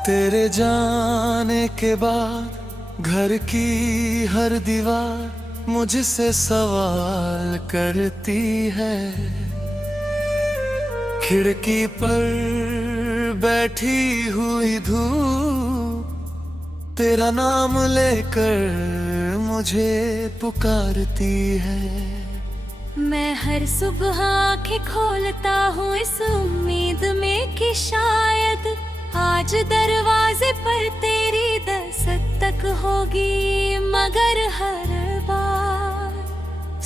तेरे जाने के बाद घर की हर दीवार मुझसे सवाल करती है। खिड़की पर बैठी हुई धूप तेरा नाम लेकर मुझे पुकारती है। मैं हर सुबह आँखें खोलता हूँ इस उम्मीद में कि शायद आज दरवाजे पर तेरी दस्तक होगी, मगर हर बार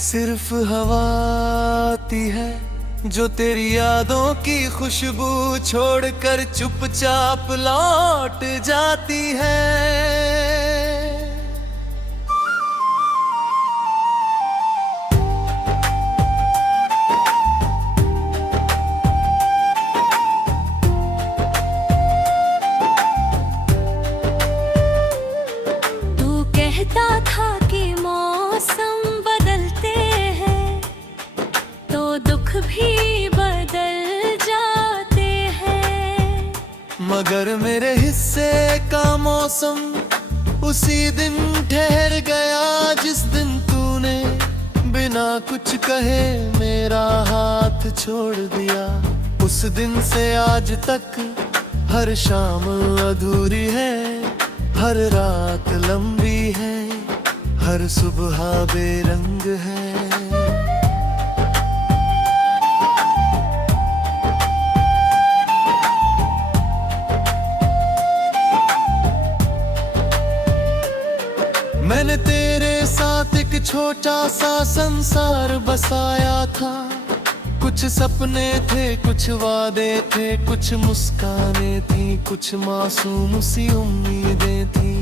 सिर्फ हवा आती है जो तेरी यादों की खुशबू छोड़कर चुपचाप लौट जाती है। कहता था कि मौसम बदलते हैं तो दुख भी बदल जाते हैं, मगर मेरे हिस्से का मौसम उसी दिन ठहर गया जिस दिन तूने बिना कुछ कहे मेरा हाथ छोड़ दिया। उस दिन से आज तक हर शाम अधूरी है, हर रात लंबी है, हर सुबह बेरंग है। मैंने तेरे साथ एक छोटा सा संसार बसाया था। कुछ सपने थे, कुछ वादे थे, कुछ मुस्कानें थी, कुछ मासूम सी उम्मीदें थी।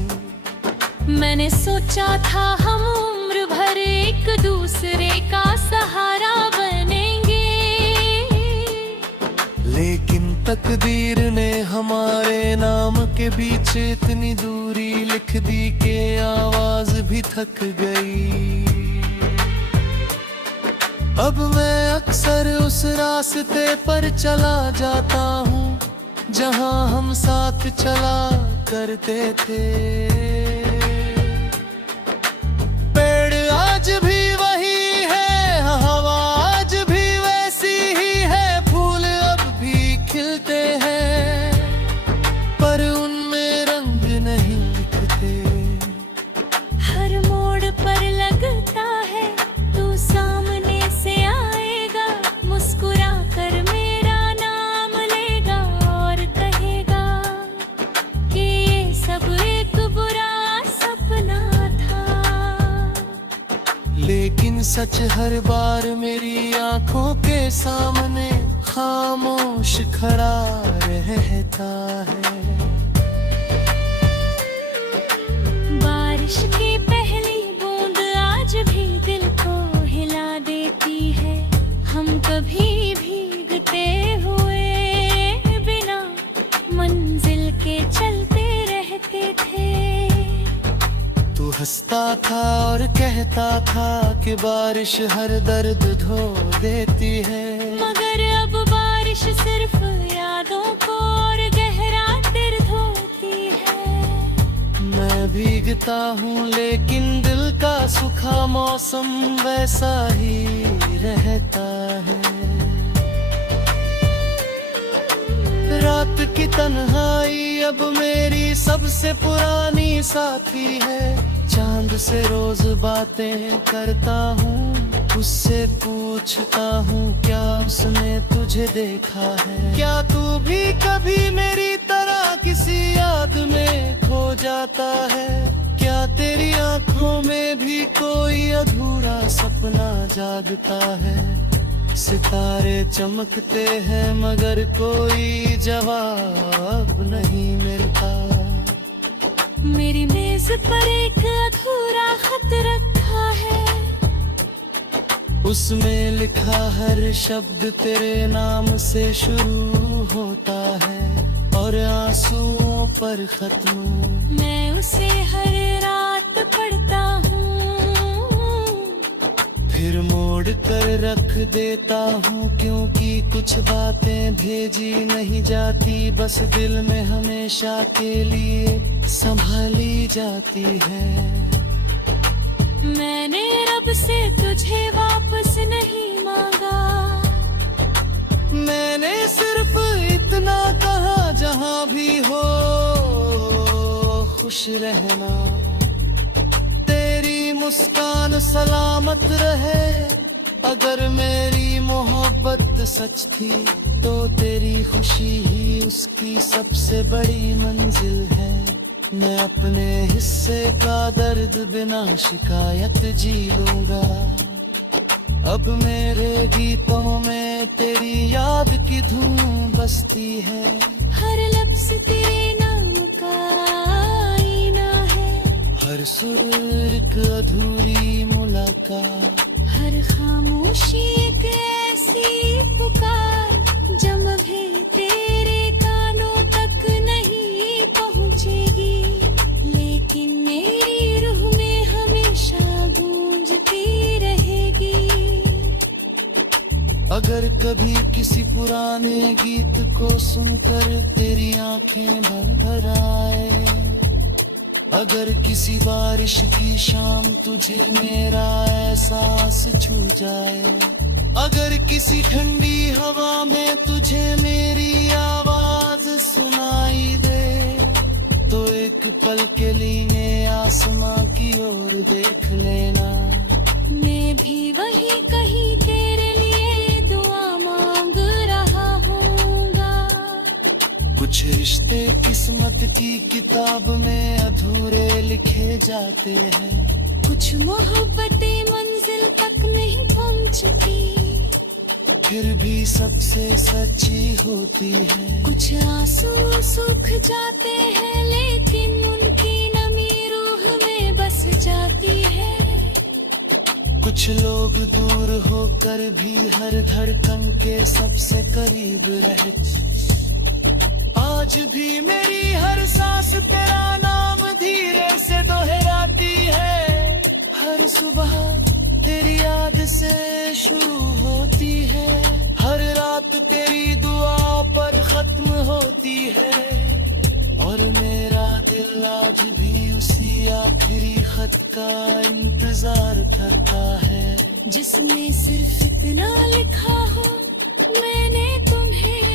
मैंने सोचा था हम उम्र भर एक दूसरे का सहारा बनेंगे, लेकिन तकदीर ने हमारे नाम के बीच इतनी दूरी लिख दी कि आवाज भी थक गई। अब मैं अक्सर उस रास्ते पर चला जाता हूँ जहाँ हम साथ चला करते थे। पेड़ आज भी वही है, हवा आज भी वैसी ही है, फूल अब भी खिलते हैं पर उनमें रंग नहीं दिखते। हर मोड़ पर लगता है तू सामने से आएगा, मुस्कुरा कर मेरा नाम लेगा और कहेगा कि ये सब एक बुरा सपना था। लेकिन सच हर बार मेरी आंखों के सामने खामोश खड़ा रहता है। बारिश की पहली बूंद आज भी दिल को हिला देती है। हम कभी भीगते हुए बिना मंजिल के चलते रहते थे। तू हंसता था और कहता था कि बारिश हर दर्द धो देती है, मगर अब बारिश सिर्फ यादों को और गहरा दिल धोती है। मैं भीगता हूँ लेकिन दिल का सूखा मौसम वैसा ही रहता है। रात की तन्हाई अब मेरी सबसे पुरानी साथी है। चांद से रोज बातें करता हूँ, उससे पूछता हूँ क्या उसने तुझे देखा है। क्या तू भी कभी मेरी तरह किसी याद में खो जाता है? क्या तेरी आंखों में भी कोई अधूरा सपना जागता है? सितारे चमकते हैं मगर कोई जवाब नहीं मिलता। मेरी मेज पर एक अधूरा खत रखा है, उसमें लिखा हर शब्द तेरे नाम से शुरू होता है और आंसुओं पर खत्म। मैं उसे हर रात पढ़ता हूँ, फिर मोड़ कर रख देता हूँ, क्योंकि कुछ बातें भेजी नहीं जाती, बस दिल में हमेशा के लिए संभाली जाती है। मैंने रब से तुझे वापस नहीं मांगा, मैंने सिर्फ इतना कहा, जहाँ भी हो खुश रहना, तेरी मुस्कान सलामत रहे। अगर मेरी मोहब्बत सच थी तो तेरी खुशी ही उसकी सबसे बड़ी मंजिल है। मैं अपने हिस्से का दर्द बिना शिकायत जी लूंगा। अब मेरे गीतों में तेरी याद की धुन बसती है। हर लफ्ज तेरे नाम का आईना है, हर सुर एक अधूरी मुलाकात, हर खामोशी एक ऐसी पुकार जब भी तेरे कानों तक नहीं पहुंचेगी, लेकिन मेरी रूह में हमेशा गूंजती रहेगी। अगर कभी किसी पुराने गीत को सुनकर तेरी आंखें भर आए, अगर किसी बारिश की शाम तुझे मेरा एहसास छू जाए, अगर किसी ठंडी हवा में तुझे मेरी आवाज सुनाई दे, तो एक पल के लिए आसमां की ओर देख लेना। मैं भी वही कहीं तेरे लिए दुआ मांग रहा हूँगा। कुछ रिश्ते किस्मत की किताब में अधूरे लिखे जाते हैं, कुछ मोहब्बतें मंजिल तक नहीं पहुँचती, फिर भी सबसे सच्ची होती है। कुछ आंसू सूख जाते हैं लेकिन उनकी नमी रूह में बस जाती है। कुछ लोग दूर होकर भी हर धड़कन के सबसे करीब रहते, आज भी मेरी हर सांस तेरा नाम धीरे से दोहराती है। हर सुबह तेरी याद से शुरू होती है, हर रात तेरी दुआ पर खत्म होती है, और मेरा दिल आज भी उसी आखिरी खत का इंतजार करता है, जिसमें सिर्फ इतना लिखा हो, मैंने तुम्हें